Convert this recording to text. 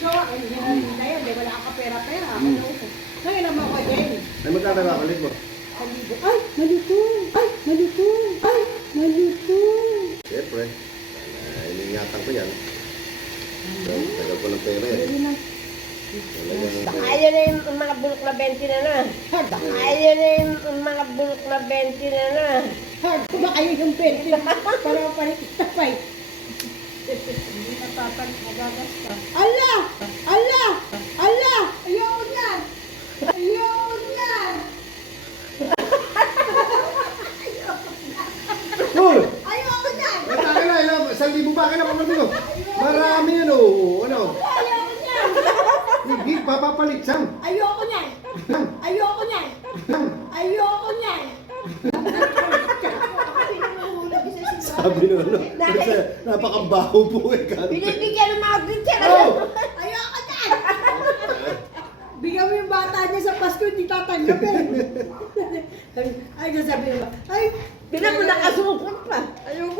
jowa, hindi na yan, di wala ka pera-pera. Ngayon naman ko din. Ay, magkano na kalit mo? Ay, malutong! Ay, malutong! Ay, malutong! Siyempre. Iningatan ko yan. Tagal ko ng pera yan. Baka yun na yung mga bulok na 20 na. Baka yun na yung mga bulok na 20 na. Ba kayo yung pwede? Para panikita pa eh. Hindi magagasta. Ala! Ala! Ala! Ayoko niyan! Ayoko niyan! Hoy! Ayoko niyan! Matake na, ilang, 1,000 ba? Kailan pa mo? Marami yan, oh. Ano? Ayoko niyan! Hindi, papapalit siyang. Ayoko niyan! Ayoko niyan! Ayoko niyan! Sabi nung ano, kasi napakabaho po eh. Binibigyan ng mga teacher. Oh! Ayoko niyan! Bigyan mo yung bata niya sa Pasko, hindi tatanggapin. Ay, sasabihin mo, ay, Bilang mo nakasukot pa. Ayoko.